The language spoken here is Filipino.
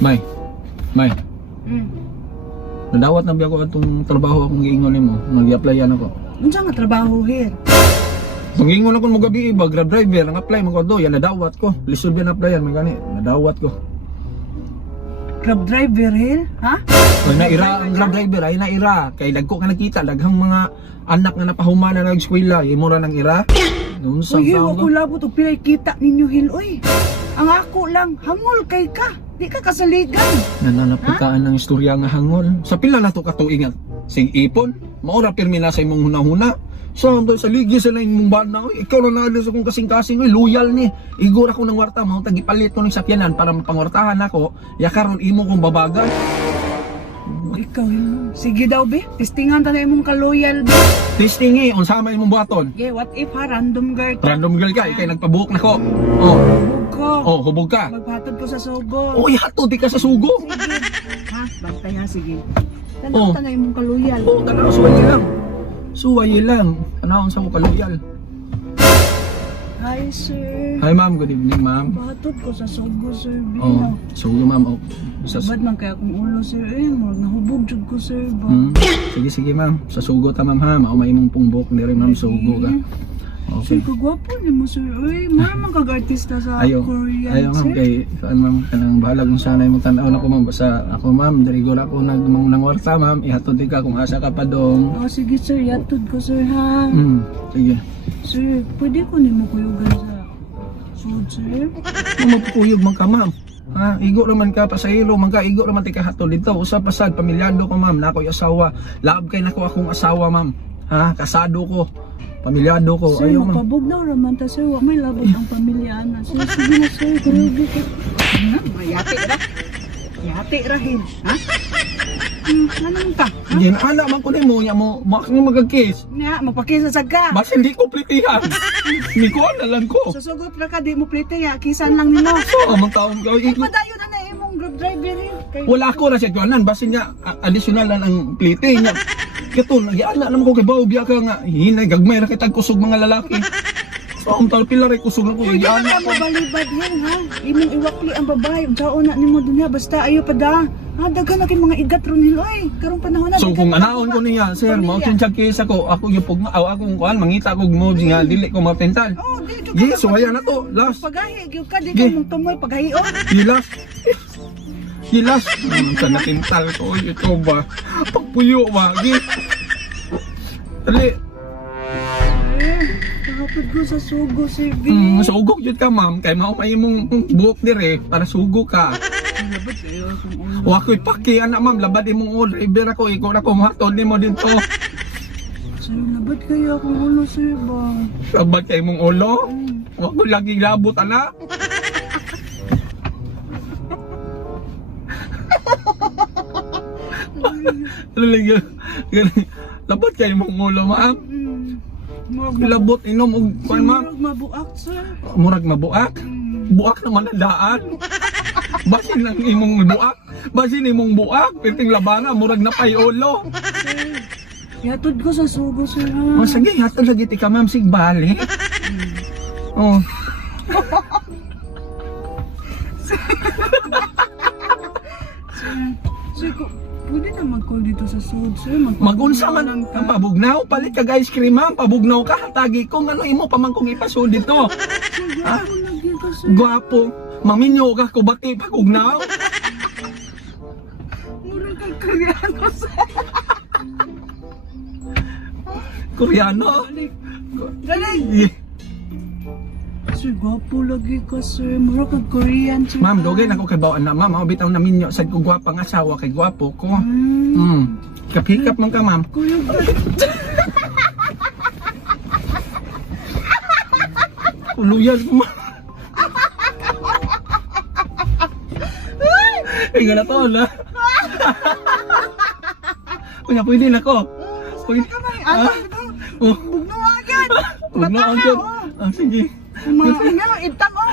May. Hmm. Nadawat na biya ko atong trabaho akong giingon nimo. Nag-applyan ako. Unsa nga trabaho here? Mangingon ako mo gabi ba Grab driver ang apply man ko do yan nadawat ko. Lisod ba na applyan man gani. Nadawat ko. Grab driver here? Ha? Ay naira ang Grab driver ay naira kay dagko ka nakita daghang mga anak nga napahuman na nag-eskwela imo ra nang ira. Noon sa Uy, taon ako labot og pilay kita ninyo hil oy. Ang ako lang hangol kay ka. Di ka kasaligan. nananapitaan ng istorya nga hangol. Sa pila na to katuigan? Sing ipon, maura pirmi na sa imong hunahuna. So, sa ligi sa na imong bana, ikaw na nalis akong kasing-kasing, loyal ni. Igor ako ng warta, mga tagipalit ko ng sakyanan para mapangwartahan ako, yakaron imo kong babagan. Ikaw yun. Sige daw be, testingan ta na imong ka-loyal be. Testingi, unsama imong buhaton. Okay, what if ha, random girl ka? Random girl ka, ikay nagpabuhok na ko. Oh, Hubog ko. oh, hubog ka. Magpatod ko sa sugo. Oh, hato, di ka sa sugo. Sige. Ha? Bantay ha, sige. Oh. Tanaw ta na imong ka-loyal. Oh, tanaw, suwaye lang. Suwaye lang. Tanaw, sa mo kaloyal. Hi sir. Hi ma'am, good evening ma'am. Patod ko sa sugo sir. Oh, sugo ma'am. Oh, Sabad man kaya akong ulo sir. Murag nahubog jud ko sir ba. Sige ma'am. Sa sugo ta ma'am ha. Mao may imong pungbok ni rin ma'am sugo ka. Sir, Okay. kagwapo ni mo sir. Uy, mara man kag-artista sa Korean Ayaw ma'am sir. kay saan ma'am kanang bahala kung sana imong tan-aw na ko ma'am basta ako ma'am dirigo ako nangwarta ma'am ihatod di ka kung asa ka pa dong. Oh, sige sir, yatod ko sir ha. Sige. Sir, pwede ko nimo kuyugan sa food sir? Mapukuyog man ka ma'am. Ha, igo naman ka pasahero man ka, igo naman ti ka hatod dito. Usa pasad pamilyado ko ma'am, na ako'y asawa. Laab kay nako akong asawa ma'am. Ha, kasado ko. Pamilyado ko. Sir, Ayaw ma'am. mapabugnaw raman ta sir. Wa may labot ang pamilya na. Sir, sige na sir, kuyugi ka. Yate ra. Yate rahin. Ha? Anong ka? Hindi na anak man ko nimo nya mo makang magag-kiss. Nya, magpakisa sa ka. Basta hindi ko plitihan. Hindi ko alam ko. Susugot ra ka, di mo plite ya. Kisan lang nimo. So, amang taon ka. Padayon na na imong grab driver rin. Kay Wala ko na siya kuanan basta niya additional lang ang plite niya. Kato, nagiana naman ko kay Bao biya ka nga hinay gagmay ra kitag kusog mga lalaki. So, ang talpila ray kusog na ko Pwede giana na ko. mo balibad yan ha. Imong iwakli ang babae. Unsaon na nimo dunya basta ayo pa da. Ha, daghan na kay mga igat ron nila oy. Karong panahon na. So kung anaon ko niya, sir, mao sin siya kisa ko, ako yung pugma, akong kuan mangita kog mo nga dili ko mapental. Oh, di ka. Yes, so ayan na to, last. Pagahi gyud ka di Gi. ka mong tumoy paghahion. Gilas. Gilas. Sa natintal ko ito ba? Pagpuyo ba? Gi. Dali. Kahapon ko sa sugo sir. Sugok jud ka, ma'am, kay mao may imong buhok dire para sugo ka. Labot kayo kung ulo. Wa ko'y paki ana ma'am, labad imong ulo, driver ako, ikaw na ko mahatod nimo dito. Sir, labot kayo akong ulo sir ba. Labad kay imong ulo. Wa ko lagi labot ana. Labot kay imong ulo, ma'am. Labot inom og kuan ma'am. Murag mabuak sir. Murag mabuak. Buak naman ang daan. Basin lang imong buak. Basin imong buak. Piting labana, murag na pay ulo. Yatod ko sa sugo sir ha. O sige, hatod lagi ti ka ma'am, sigbali. Oh. Sir, pwede na mag-call dito sa sud sir. Magunsa man ang pabugnaw, palit ka ice cream ma'am, pabugnaw ka, hatagi ko, ano imo pa man kong ipasod dito. Ah, Lagi ka sir. gwapo, maminyo ka, kubati pagugnaw. Murag kang Koreano sir. Koreano. Galing. Yeah. Sir, gwapo lagi ka sir. Murag kang Korean sir. Ma'am, dogay na ko kay bawaan na ma'am, bitaw na minyo, sad ko gwapang asawa, kay gwapo ko. Hikap-hikap man ka ma'am. Kuya ba? Uluyan ko ma'am. Ay, gana to na. Kuya, pwede na ko. Pwede. Ano? Oh, Bugno agad. huwag na Matahaw, agad. oh. Ah, sige. Mga itang oh.